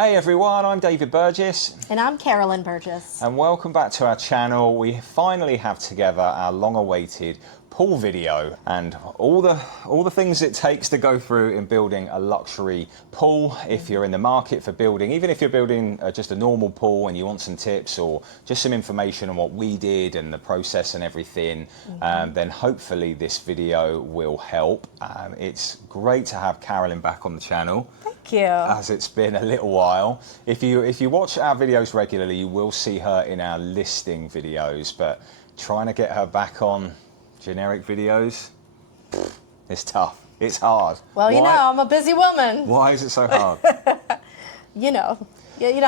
Hey everyone, I'm David Burgess. And I'm Carolyn Burgess. And welcome back to our channel. We finally have together our long-awaited pool video and all the things it takes to go through in building a luxury pool. If you're in the market for building, even if you're building just a normal pool and you want some tips or just some information on what we did and the process and everything, then hopefully this video will help. It's great to have Carolyn back on the channel. Thank you. As it's been a little while. If you watch our videos regularly, you will see her in our listing videos, but trying to get her back on generic videos, it's tough. It's hard. Well, you know, I'm a busy woman. Why is it so hard? You know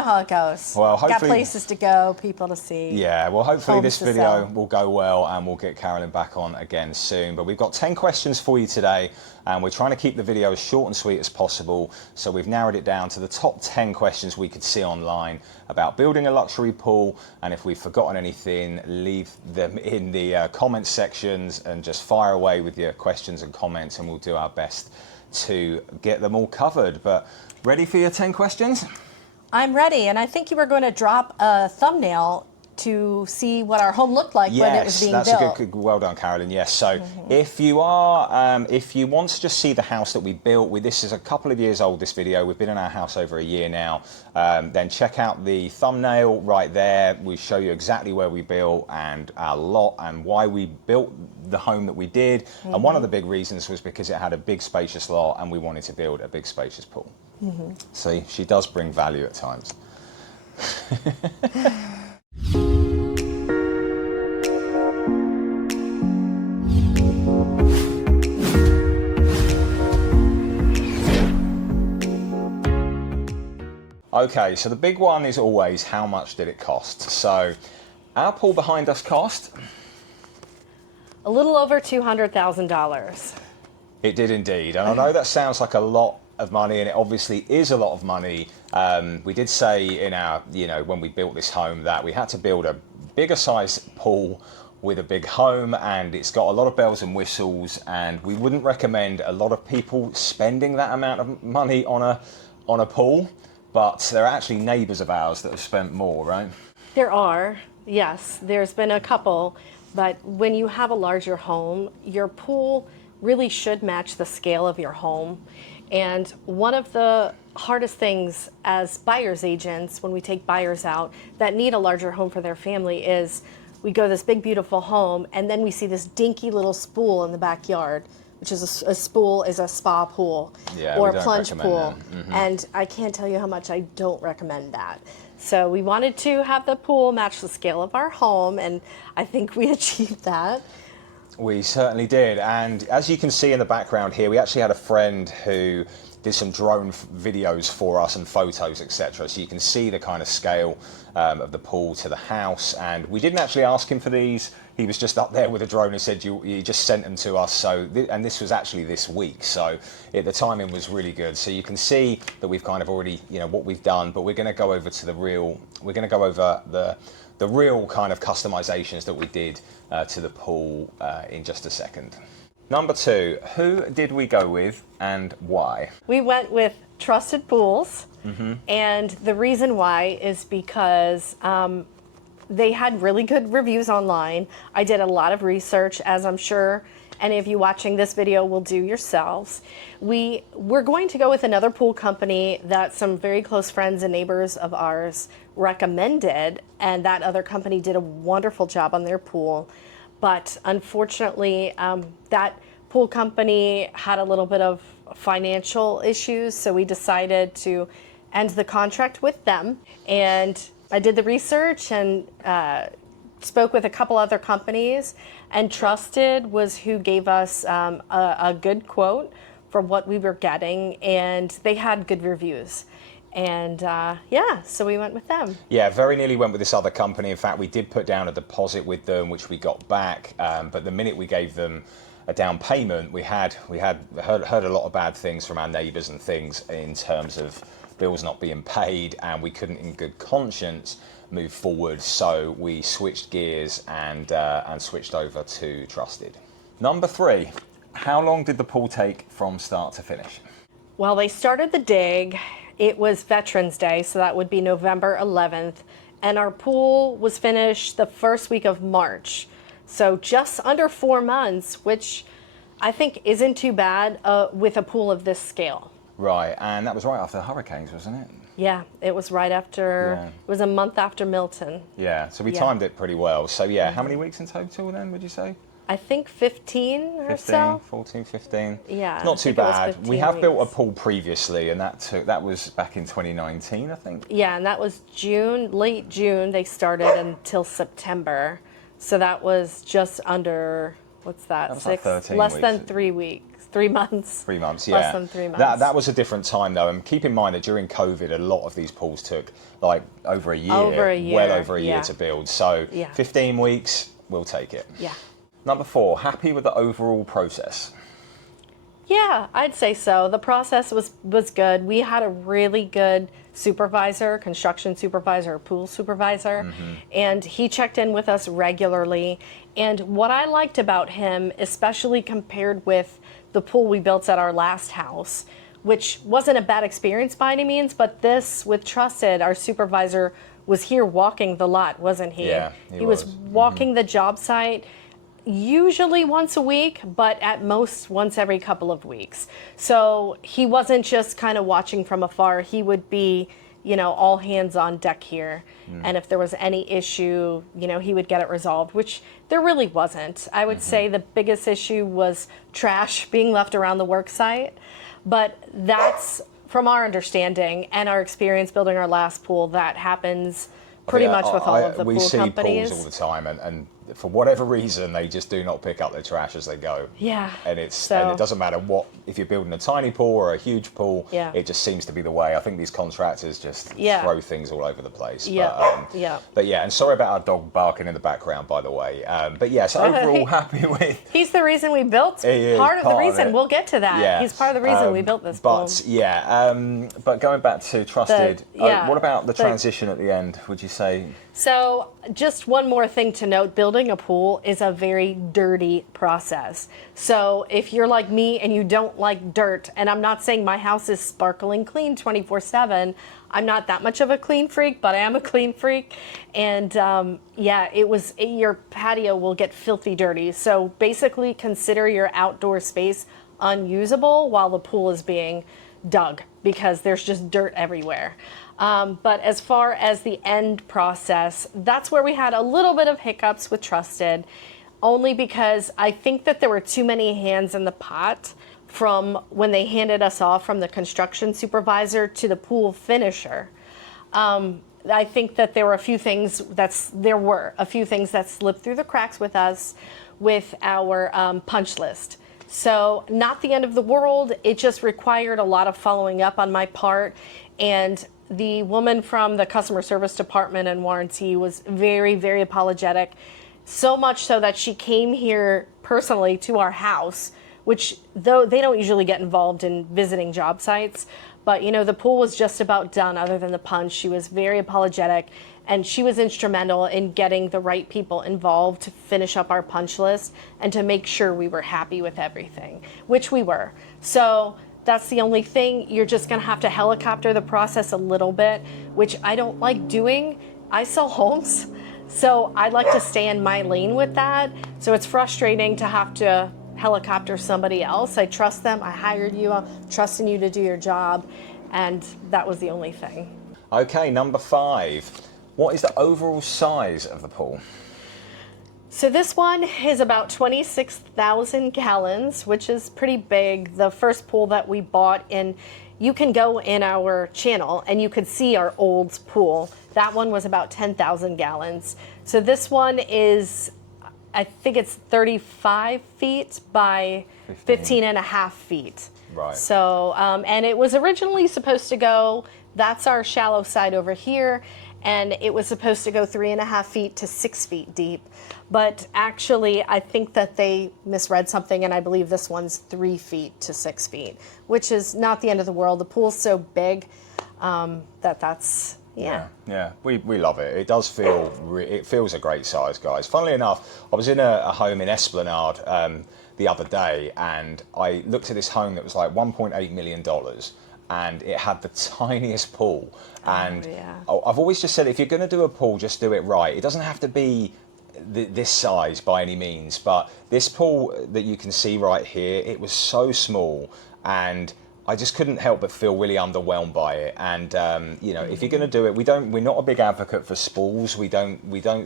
how it goes. Well, hopefully, got places to go, people to see. Yeah, well, hopefully this video sell. will go well and we'll get Carolyn back on again soon. But we've got 10 questions for you today and we're trying to keep the video as short and sweet as possible. So we've narrowed it down to the top 10 questions we could see online about building a luxury pool. And if we've forgotten anything, leave them in the comment sections and just fire away with your questions and comments and we'll do our best to get them all covered. But ready for your 10 questions? I'm ready, and I think you were going to drop a thumbnail to see what our home looked like when it was being built. Yes, that's a good, well done, Carolyn. Yes, so if you want to just see the house that we built, this is a couple of years old, this video, we've been in our house over a year now, then check out the thumbnail right there. We show you exactly where we built and our lot and why we built the home that we did. And one of the big reasons was because it had a big spacious lot and we wanted to build a big spacious pool. See, she does bring value at times. Okay, so the big one is always how much did it cost? So our pool behind us cost? A little over $200,000. It did indeed, and I know that sounds like a lot of money, and it obviously is a lot of money. We did say in our, when we built this home that we had to build a bigger size pool with a big home, and it's got a lot of bells and whistles, and we wouldn't recommend a lot of people spending that amount of money on a pool, but there are actually neighbors of ours that have spent more, right? There are, yes, there's been a couple, but when you have a larger home, your pool really should match the scale of your home. And one of the hardest things as buyer's agents, when we take buyers out that need a larger home for their family, is we go to this big, beautiful home, and then we see this dinky little spool in the backyard, which is a spool is a spa pool or a plunge pool. And I can't tell you how much I don't recommend that. So we wanted to have the pool match the scale of our home, and I think we achieved that. We certainly did, and as you can see in the background here, we actually had a friend who did some drone videos for us and photos, etc. So you can see the kind of scale of the pool to the house, and we didn't actually ask him for these. He was just up there with a drone and said you just sent them to us. So, and this was actually this week, so the timing was really good. So you can see that we've kind of already, what we've done, but we're going to go over to the real. We're going to go over the real kind of customizations that we did to the pool in just a second. Number 2, who did we go with and why? We went with Trusted Pools, and the reason why is because they had really good reviews online. I did a lot of research, as I'm sure any of you watching this video will do yourselves. We're going to go with another pool company that some very close friends and neighbors of ours recommended, and that other company did a wonderful job on their pool. But unfortunately, that pool company had a little bit of financial issues, so we decided to end the contract with them. And I did the research and spoke with a couple other companies, and Trusted was who gave us a good quote for what we were getting, and they had good reviews. And so we went with them. Yeah, very nearly went with this other company. In fact, we did put down a deposit with them, which we got back. But the minute we gave them a down payment, we had heard a lot of bad things from our neighbours and things in terms of bills not being paid, and we couldn't, in good conscience, move forward. So we switched gears and switched over to Trusted. Number 3, how long did the pool take from start to finish? Well, they started the dig it was Veterans Day, so that would be November 11th. And our pool was finished the first week of March. So just under 4 months, which I think isn't too bad with a pool of this scale. Right, and that was right after the hurricanes, wasn't it? Yeah, it was right after, it was a month after Milton. Yeah, so we timed it pretty well. So yeah, how many weeks in total then, would you say? I think 15 or 15, so. 14, 15. Yeah, It's not I too think it was bad. 15 We have built a weeks. pool previously, and that was back in 2019, I think. Yeah, and that was June, late June. They started until September. So that was just under, what's that? That was like 13 less than weeks. 3 weeks, 3 months. 3 months, yeah. Less than 3 months. That was a different time though, and keep in mind that during COVID, a lot of these pools took like over a year, well over a year to build. So 15 weeks, we'll take it. Yeah. Number 4, happy with the overall process. Yeah, I'd say so. The process was good. We had a really good supervisor, construction supervisor, pool supervisor, and he checked in with us regularly. And what I liked about him, especially compared with the pool we built at our last house, which wasn't a bad experience by any means, but this with Trusted, our supervisor was here walking the lot, wasn't he? Yeah, he was walking the job site usually once a week, but at most once every couple of weeks. So he wasn't just kind of watching from afar. He would be, all hands on deck here. And if there was any issue, he would get it resolved, which there really wasn't. I would say the biggest issue was trash being left around the work site. But that's, from our understanding and our experience building our last pool, that happens pretty much with all of the pool companies. We see pools all the time, and for whatever reason, they just do not pick up their trash as they go. Yeah. And and it doesn't matter if you're building a tiny pool or a huge pool. Yeah. It just seems to be the way. I think these contractors just throw things all over the place. Yeah. But yeah, and sorry about our dog barking in the background, by the way. But yes, overall happy with. He's the reason we built. Part of the reason. We'll get to that. Yeah. He's part of the reason we built this pool. But yeah, but going back to Trusted, what about the transition at the end? Would you say? So just one more thing to note, building a pool is a very dirty process. So if you're like me and you don't like dirt, and I'm not saying my house is sparkling clean 24/7, I'm not that much of a clean freak, but I am a clean freak. And your patio will get filthy dirty. So basically consider your outdoor space unusable while the pool is being dug because there's just dirt everywhere. But as far as the end process, that's where we had a little bit of hiccups with Trusted, only because I think that there were too many hands in the pot from when they handed us off from the construction supervisor to the pool finisher. I think that there were a few things that slipped through the cracks with us with our punch list. So not the end of the world. It just required a lot of following up on my part, and the woman from the customer service department and warranty was very, very apologetic. So much so that she came here personally to our house, which though they don't usually get involved in visiting job sites, but the pool was just about done other than the punch. She was very apologetic, and she was instrumental in getting the right people involved to finish up our punch list and to make sure we were happy with everything, which we were. So that's the only thing. You're just going to have to helicopter the process a little bit, which I don't like doing. I sell homes, so I like to stay in my lane with that. So it's frustrating to have to helicopter somebody else. I trust them. I hired you. I'm trusting you to do your job. And that was the only thing. Okay, number 5. What is the overall size of the pool? So this one is about 26,000 gallons, which is pretty big. The first pool that we bought, and you can go in our channel and you could see our old pool. That one was about 10,000 gallons. So this one is, I think it's 35 feet by 15 and a half feet. Right. So, and it was originally supposed to go, that's our shallow side over here, and it was supposed to go 3.5 feet to 6 feet deep. But actually, I think that they misread something, and I believe this one's 3 feet to 6 feet, which is not the end of the world. The pool's so big that's. Yeah, we love it. It does it feels a great size, guys. Funnily enough, I was in a home in Esplanade the other day, and I looked at this home that was like $1.8 million. and it had the tiniest pool. And yeah. I've always just said, if you're going to do a pool, just do it right. It doesn't have to be this size by any means, but this pool that you can see right here, it was so small, and I just couldn't help but feel really underwhelmed by it. And you know, if you're going to do it, we're not a big advocate for spools. We don't.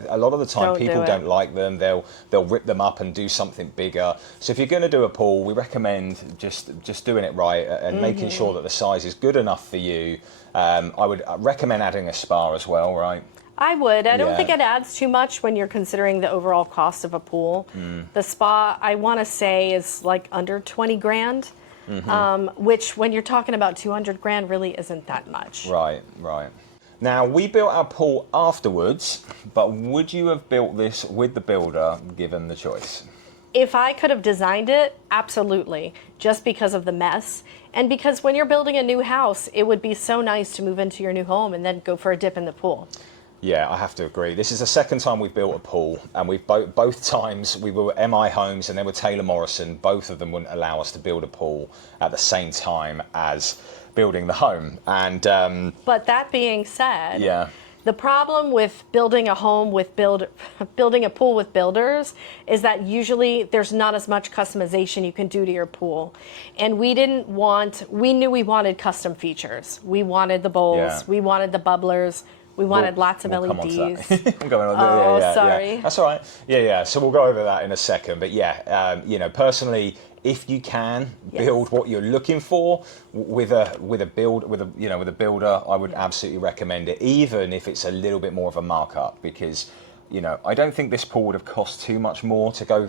A lot of the time, people don't like them. They'll rip them up and do something bigger. So if you're going to do a pool, we recommend just doing it right and making sure that the size is good enough for you. I would recommend adding a spa as well, right? I would. I don't think it adds too much when you're considering the overall cost of a pool. The spa, I want to say, is like under 20 grand. Which, when you're talking about 200 grand, really isn't that much. Right. Now, we built our pool afterwards, but would you have built this with the builder given the choice? If I could have designed it, absolutely, just because of the mess. And because when you're building a new house, it would be so nice to move into your new home and then go for a dip in the pool. Yeah, I have to agree. This is the second time we've built a pool, and we've both times we were MI Homes and then with Taylor Morrison. Both of them wouldn't allow us to build a pool at the same time as building the home. And but that being said, yeah, the problem with building a home with building a pool with builders is that usually there's not as much customization you can do to your pool. And we knew we wanted custom features. We wanted the bowls, we wanted the bubblers. We wanted lots of LEDs. I'm going on oh, yeah, sorry. Yeah. That's all right. Yeah. So we'll go over that in a second. But yeah, you know, personally, if you can build what you're looking for with a builder, I would absolutely recommend it, even if it's a little bit more of a markup, because you know, I don't think this pool would have cost too much more to go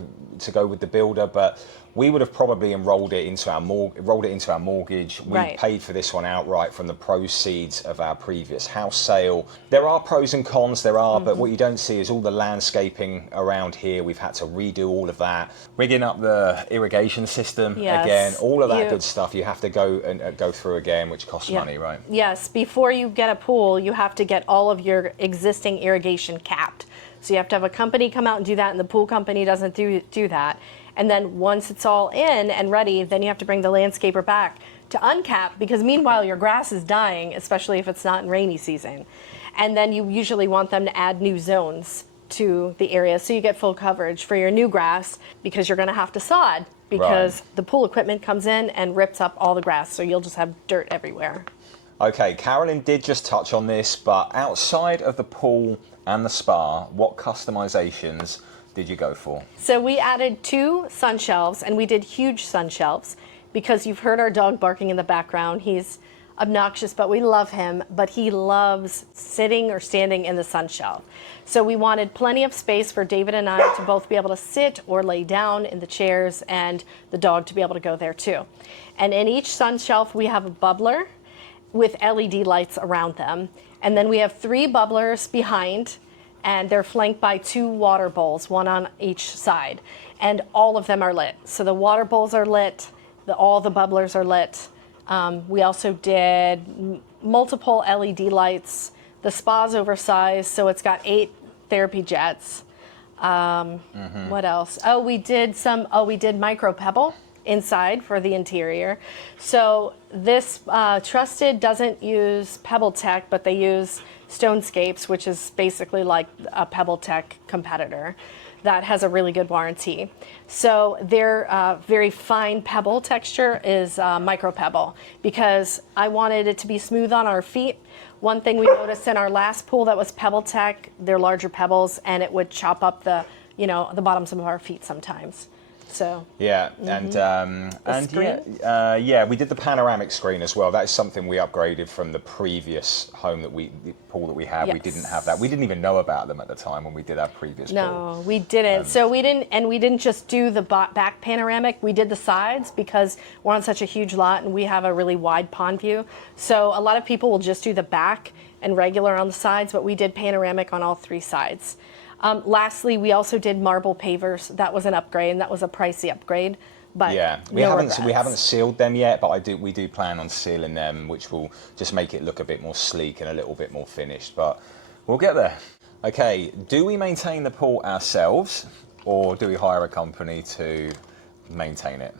with the builder, but we would have probably enrolled it into our mortgage. We paid for this one outright from the proceeds of our previous house sale. There are pros and cons, but what you don't see is all the landscaping around here. We've had to redo all of that, rigging up the irrigation system again, all of that good stuff. You have to go through again, which costs money, right? Yes, before you get a pool, you have to get all of your existing irrigation capped. So you have to have a company come out and do that, and the pool company doesn't do that. And then once it's all in and ready, then you have to bring the landscaper back to uncap, because meanwhile your grass is dying, especially if it's not in rainy season. And then you usually want them to add new zones to the area so you get full coverage for your new grass, because you're going to have to sod, because the pool equipment comes in and rips up all the grass, so you'll just have dirt everywhere. Okay, Carolyn did just touch on this, but outside of the pool and the spa, what customizations did you go for? So we added 2 sun shelves, and we did huge sun shelves, because you've heard our dog barking in the background. He's obnoxious, but we love him, but he loves sitting or standing in the sun shelf. So we wanted plenty of space for David and I to both be able to sit or lay down in the chairs, and the dog to be able to go there too. And in each sun shelf, we have a bubbler with LED lights around them. And then we have 3 bubblers behind, and they're flanked by 2 water bowls, one on each side. And all of them are lit. So the water bowls are lit, all the bubblers are lit. We also did multiple LED lights. The spa's oversized, so it's got 8 therapy jets. What else? We did micro pebble inside for the interior. So this Trusted doesn't use Pebble Tech, but they use Stonescapes, which is basically like a Pebble Tech competitor that has a really good warranty. So their very fine pebble texture is micro pebble, because I wanted it to be smooth on our feet. One thing we noticed in our last pool that was Pebble Tech, they're larger pebbles, and it would chop up the bottoms of our feet sometimes. So we did the panoramic screen as well. That is something we upgraded from the previous home the pool that we had. We didn't have that. We didn't even know about them at the time when we did our previous pool. No, we didn't. So we didn't just do the back panoramic. We did the sides, because we're on such a huge lot and we have a really wide pond view. So a lot of people will just do the back and regular on the sides, but we did panoramic on all 3 sides. Lastly, we also did marble pavers. That was an upgrade, and that was a pricey upgrade. But we haven't sealed them yet, but we do plan on sealing them, which will just make it look a bit more sleek and a little bit more finished. But we'll get there. Okay, do we maintain the pool ourselves, or do we hire a company to maintain it?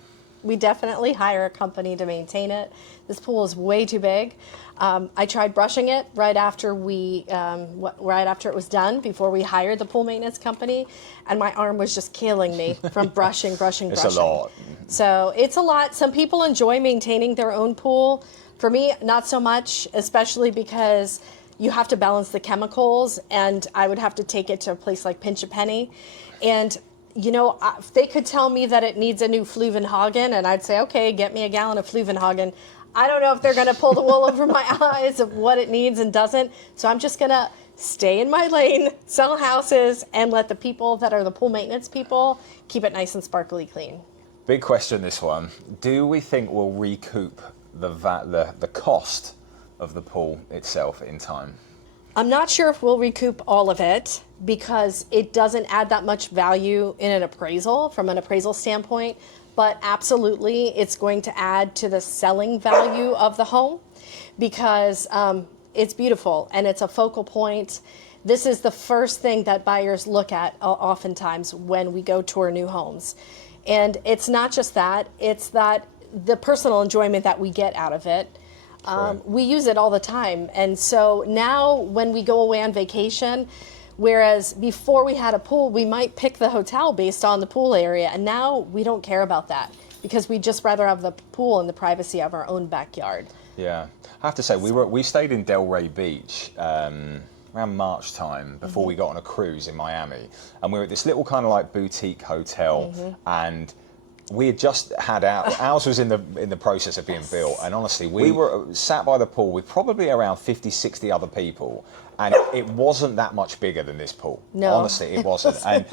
we definitely hire a company to maintain it. This pool is way too big. I tried brushing it right after it was done, before we hired the pool maintenance company, and my arm was just killing me from brushing. It's a lot. So it's a lot. Some people enjoy maintaining their own pool. For me, not so much, especially because you have to balance the chemicals, and I would have to take it to a place like Pinch a Penny. And, you know, if they could tell me that it needs a new Fluvenhagen, and I'd say, okay, get me a gallon of Fluvenhagen. I don't know if they're going to pull the wool over my eyes of what it needs and doesn't. So I'm just going to stay in my lane, sell houses, and let the people that are the pool maintenance people keep it nice and sparkly clean. Big question, this one. Do we think we'll recoup the cost of the pool itself in time? I'm not sure if we'll recoup all of it, because it doesn't add that much value in an appraisal, from an appraisal standpoint, but absolutely it's going to add to the selling value of the home, because it's beautiful and it's a focal point. This is the first thing that buyers look at oftentimes when we go tour new homes. And it's not just that, it's that the personal enjoyment that we get out of it. We use it all the time. And so now when we go away on vacation, whereas before we had a pool, we might pick the hotel based on the pool area. And now we don't care about that, because we just rather have the pool in the privacy of our own backyard. Yeah, I have to say, we stayed in Delray Beach around March time before we got on a cruise in Miami. And we were at this little kind of like boutique hotel, and we had just had ours was in the process of being built, and honestly, we were sat by the pool with probably around 50, 60 other people, and it wasn't that much bigger than this pool. No. Honestly, it wasn't. And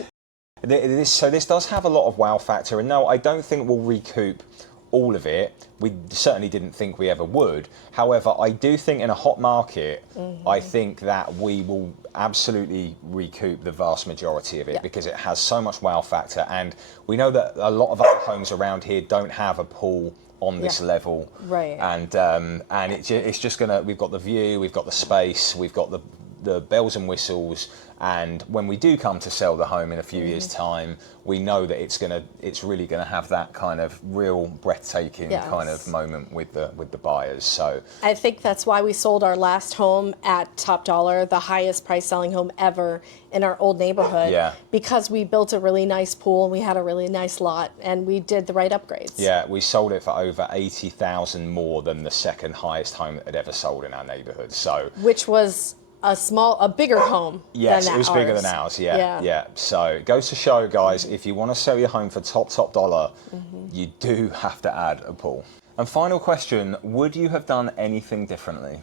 this does have a lot of wow factor, and no, I don't think we'll recoup all of it. We certainly didn't think we ever would. However, I do think in a hot market, I think that we will absolutely recoup the vast majority of it, because it has so much wow factor, and we know that a lot of other homes around here don't have a pool on this level, right? And it's just gonna. We've got the view, we've got the space, we've got the bells and whistles, and when we do come to sell the home in a few years' time, we know that it's really gonna have that kind of real breathtaking kind of moment with the buyers. So I think that's why we sold our last home at top dollar, the highest price selling home ever in our old neighborhood, because we built a really nice pool and we had a really nice lot and we did the right upgrades. Yeah, we sold it for over 80,000 more than the second highest home that had ever sold in our neighborhood. So which was a bigger home. Yes, than it was ours. bigger than ours. Yeah. So it goes to show, guys, if you want to sell your home for top dollar, you do have to add a pool. And final question: would you have done anything differently?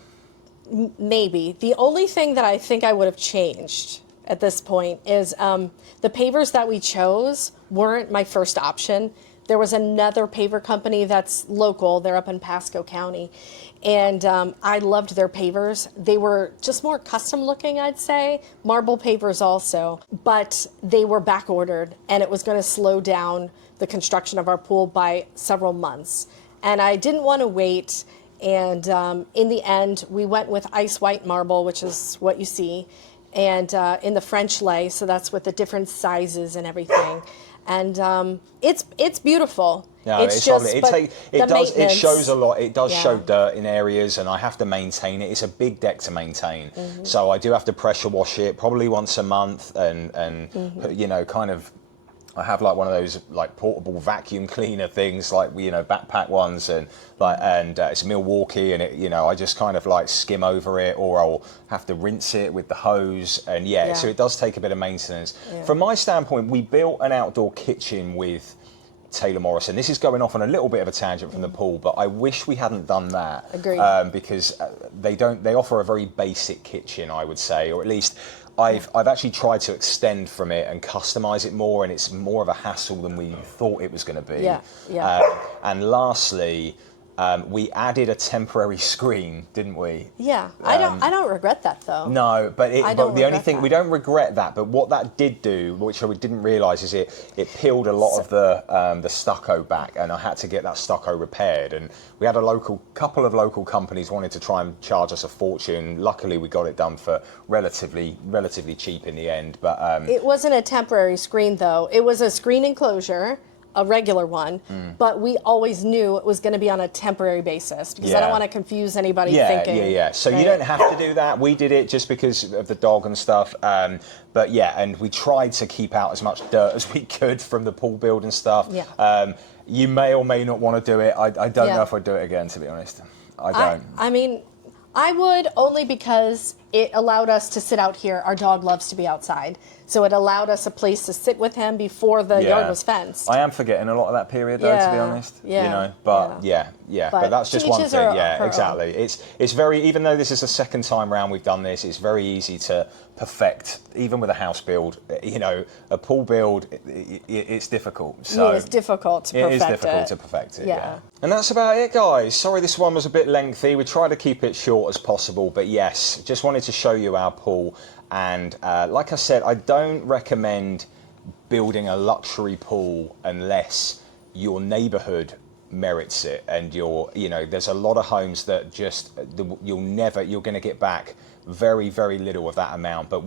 Maybe. The only thing that I think I would have changed at this point is the pavers that we chose weren't my first option. There was another paver company that's local. They're up in Pasco County. And I loved their pavers. They were just more custom looking, I'd say. Marble pavers also. But they were back ordered, and it was going to slow down the construction of our pool by several months. And I didn't want to wait. And in the end, we went with ice white marble, which is what you see, and in the French lay. So that's with the different sizes and everything. And it's beautiful. No, it's just lovely. It shows a lot. It does Yeah. show dirt in areas, and I have to maintain it. It's a big deck to maintain, so I do have to pressure wash it probably once a month, and you know, kind of. I have like one of those like portable vacuum cleaner things, like backpack ones, and it's Milwaukee, and I just kind of like skim over it, or I'll have to rinse it with the hose, and so it does take a bit of maintenance. Yeah. From my standpoint, we built an outdoor kitchen with Taylor Morrison. This is going off on a little bit of a tangent from the pool, but I wish we hadn't done that. Agreed. Because they offer a very basic kitchen, I would say, or at least. I've actually tried to extend from it and customize it more, and it's more of a hassle than we thought it was going to be. And lastly, we added a temporary screen, didn't we? Yeah, I don't regret that though. No, but the only thing that. we don't regret that. But what that did do, which we didn't realise, is it peeled a lot of the stucco back, and I had to get that stucco repaired. And we had a couple of local companies wanted to try and charge us a fortune. Luckily, we got it done for relatively cheap in the end. But it wasn't a temporary screen though. It was a screen enclosure a regular one, but we always knew it was going to be on a temporary basis because I don't want to confuse anybody thinking. So you don't have to do that. We did it just because of the dog and stuff. But yeah, and we tried to keep out as much dirt as we could from the pool build and stuff. Yeah. You may or may not want to do it. I don't know if I'd do it again, to be honest. I don't. I mean, I would, only because it allowed us to sit out here. Our dog loves to be outside. So it allowed us a place to sit with him before the yard was fenced. I am forgetting a lot of that period, though, to be honest. Yeah. You know, but but that's just one thing. Yeah, exactly. It's very, even though this is the second time round we've done this, it's very easy to perfect, even with a house build. You know, a pool build, it's difficult. So it's difficult to perfect it. It is difficult to perfect it, yeah. And that's about it, guys. Sorry this one was a bit lengthy. We tried to keep it short as possible, but yes, just wanted to show you our pool. And like I said, I don't recommend building a luxury pool unless your neighborhood merits it. And there's a lot of homes that just, you're going to get back very, very little of that amount. But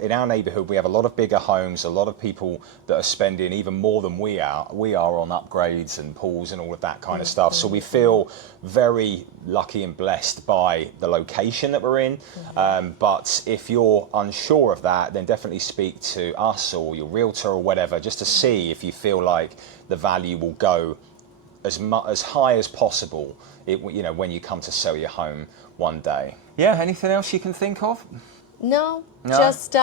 in our neighborhood, we have a lot of bigger homes, a lot of people that are spending even more than we are on upgrades and pools and all of that kind of stuff. So we feel very lucky and blessed by the location that we're in. But if you're unsure of that, then definitely speak to us or your realtor or whatever, just to see if you feel like the value will go as high as possible, when you come to sell your home one day. Yeah, anything else you can think of? No? Just,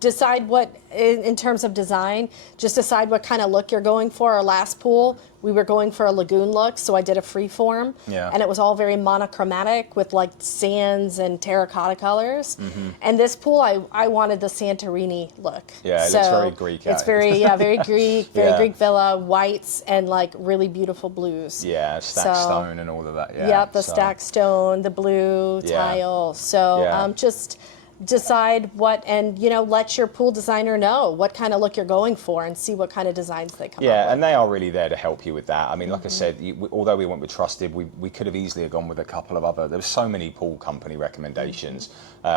decide what, in terms of design, just decide what kind of look you're going for. Our last pool, we were going for a lagoon look, so I did a free form. And it was all very monochromatic with like sands and terracotta colors. And this pool, I wanted the Santorini look. Yeah, it looks very Greek. It's very Greek, very Greek villa, whites and like really beautiful blues. Yeah, stacked stone and all of that. Yeah. Yep, the stacked stone, the blue tile. So just decide what, and let your pool designer know what kind of look you're going for and see what kind of designs they come up with. Yeah, and they are really there to help you with that. I mean, like I said, although we went with Trusted, we could have easily gone with a couple of other, there were so many pool company recommendations.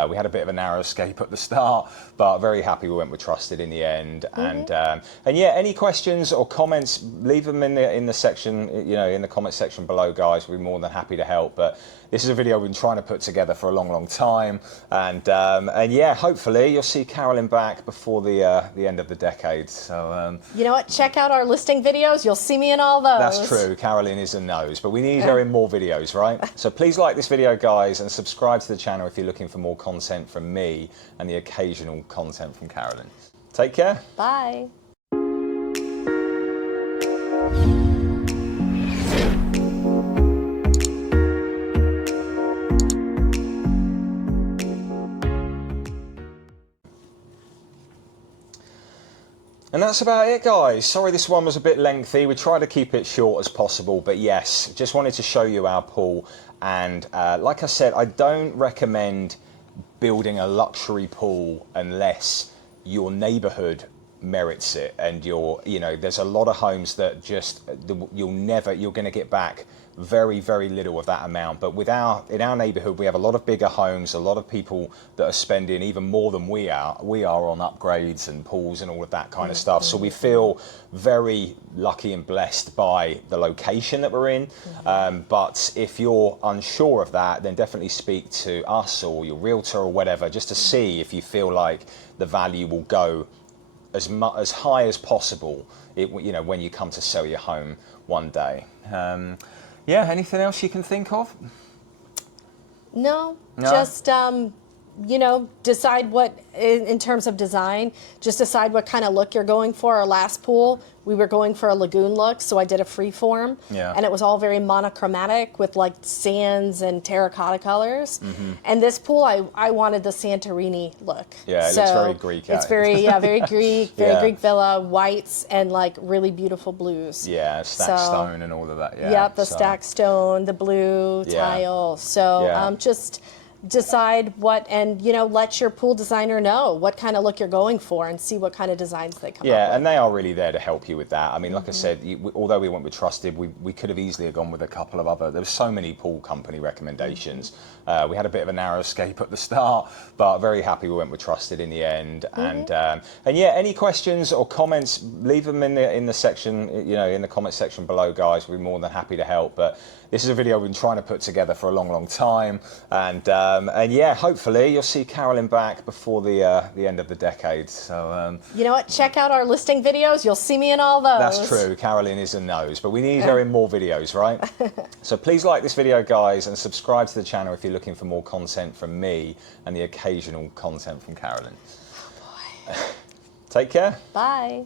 We had a bit of a narrow escape at the start, but very happy we went with Trusted in the end. And yeah, any questions or comments, leave them in the section, in the comment section below, guys. We'd be more than happy to help. But this is a video we've been trying to put together for a long time, and yeah, hopefully you'll see Carolyn back before the end of the decade. So you know what? Check out our listing videos. You'll see me in all those. That's true. Carolyn is a nose, but we need her in more videos, right? So please like this video, guys, and subscribe to the channel if you're looking for more content from me and the occasional content from Carolyn. Take care. Bye. And that's about it, guys. Sorry this one was a bit lengthy. We tried to keep it short as possible, but yes, just wanted to show you our pool. And like I said, I don't recommend building a luxury pool unless your neighborhood merits it. And there's a lot of homes that just, you're going to get back very, very little of that amount. But in our neighborhood, we have a lot of bigger homes, a lot of people that are spending even more than we are on upgrades and pools and all of that kind of stuff. So we feel very lucky and blessed by the location that we're in. But if you're unsure of that, then definitely speak to us or your realtor or whatever, just to see if you feel like the value will go as high as possible, when you come to sell your home one day. Yeah, anything else you can think of? No? Just, decide what, in terms of design, just decide what kind of look you're going for. Our last pool, we were going for a lagoon look, so I did a free form. And it was all very monochromatic with like sands and terracotta colors. And this pool, I wanted the Santorini look. Yeah, it looks very Greek. It's very Greek, very Greek villa, whites and like really beautiful blues. Yeah, stacked stone and all of that. Yeah. Yep, the stacked stone, the blue tile. So just decide what, and let your pool designer know what kind of look you're going for and see what kind of designs they come up Yeah, with. and they are really there to help you with that. I mean, like I said, although we went with Trusted, we could have easily gone with a couple of other. There were so many pool company recommendations. We had a bit of a narrow escape at the start, but very happy we went with Trusted in the end. And yeah, any questions or comments, leave them in the section, in the comment section below, guys. We'd be more than happy to help. But this is a video we've been trying to put together for a long time, and yeah, hopefully you'll see Carolyn back before the end of the decade. So you know what? Check out our listing videos. You'll see me in all those. that's true. Carolyn is a nose, but we need her in more videos, right? So please like this video, guys, and subscribe to the channel if you're looking for more content from me and the occasional content from Carolyn. Oh boy. Take care. Bye.